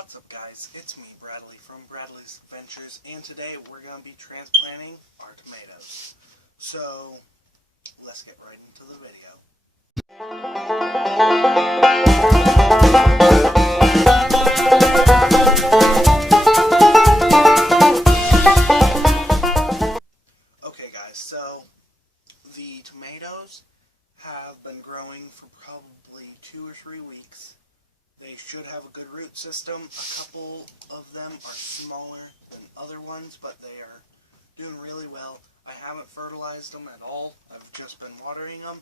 What's up guys, it's me Bradley from Bradley's Adventures, and today we're going to be transplanting our tomatoes. So, let's get right into the video. Okay guys, so the tomatoes have been growing for probably 2 or 3 weeks. They should have a good root system. A couple of them are smaller than other ones, but they are doing really well. I haven't fertilized them at all. I've just been watering them,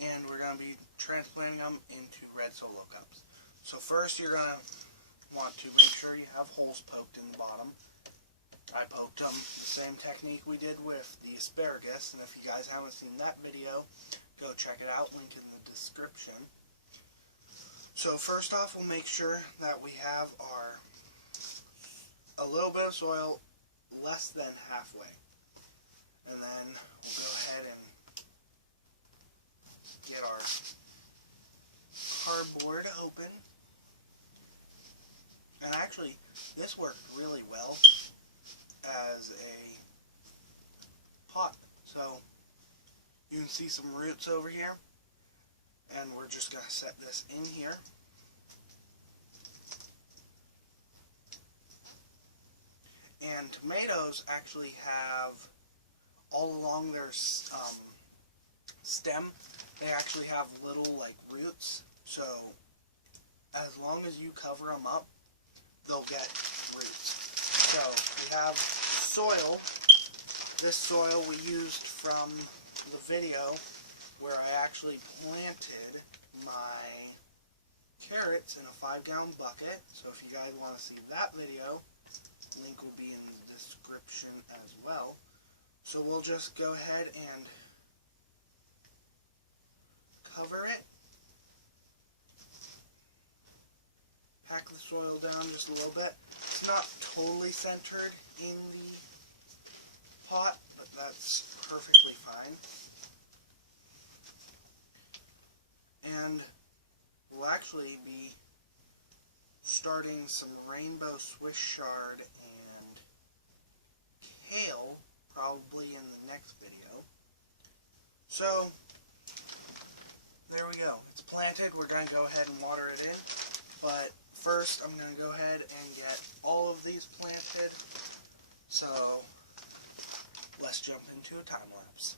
and we're going to be transplanting them into red solo cups. So first you're going to want to make sure you have holes poked in the bottom. I poked them the same technique we did with the asparagus, and if you guys haven't seen that video, go check it out, link in the description. So first off, we'll make sure that we have a little bit of soil less than halfway. And then we'll go ahead and get our cardboard open. And actually, this worked really well as a pot. So you can see some roots over here. And we're just going to set this in here. And tomatoes actually have, all along their stem, they actually have little like roots. So as long as you cover them up, they'll get roots. So we have soil. This soil we used from the video where I actually planted my carrots in a 5-gallon bucket. So if you guys want to see that video, link will be in the description as well. So we'll just go ahead and cover it. Pack the soil down just a little bit. It's not totally centered in the pot, but that's perfectly fine. And we'll actually be starting some rainbow Swiss chard and kale probably in the next video. So there we go. It's planted. We're going to go ahead and water it in. But first I'm going to go ahead and get all of these planted. So let's jump into a time lapse.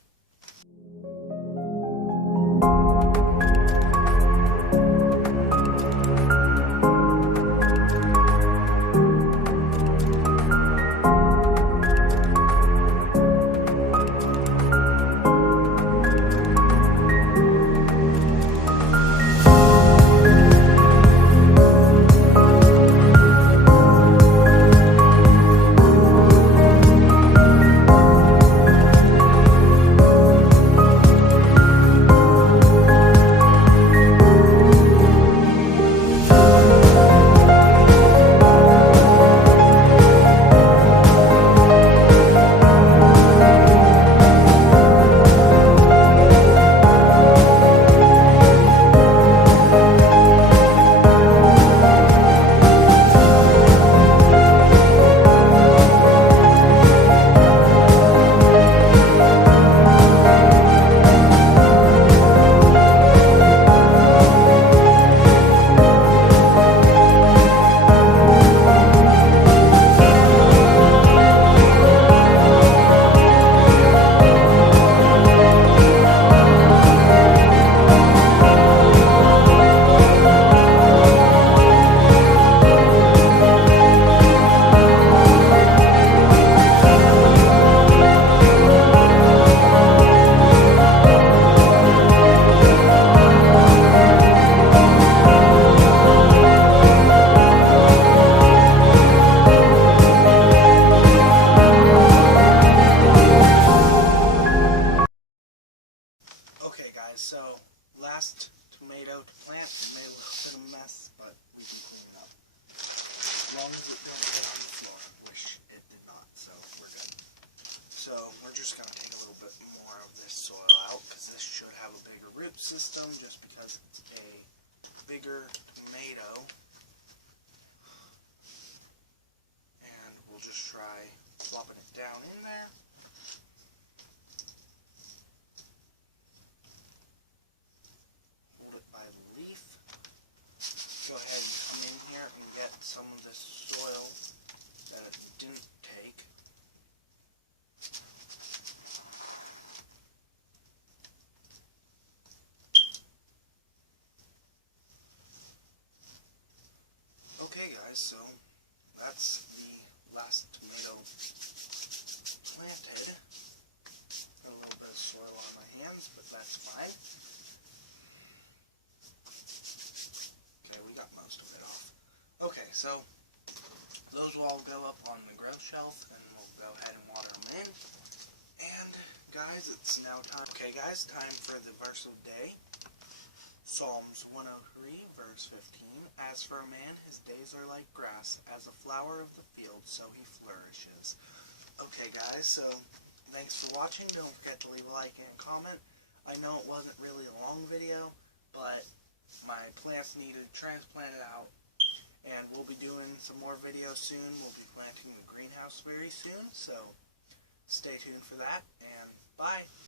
So, last tomato to plant. It made a little bit of a mess, but we can clean it up. As long as it didn't get on the floor. I wish it did not, so we're good. So, we're just going to take a little bit more of this soil out, because this should have a bigger root system, just because it's a bigger tomato. here and get some of this soil that it didn't take. Okay guys, so that's the last tomato planted. A little bit of soil on my hands, but that's fine. Okay, we got most of it off. Okay, so those will all go up on the grow shelf, and we'll go ahead and water them in. And guys, it's now time. Okay guys, time for the verse of the day. Psalms 103, verse 15. As for a man, his days are like grass, as a flower of the field, so he flourishes. Okay guys, so thanks for watching. Don't forget to leave a like and a comment. I know it wasn't really a long video, but my plants needed transplanted out, and we'll be doing some more videos soon. We'll be planting the greenhouse very soon, so stay tuned for that, and bye.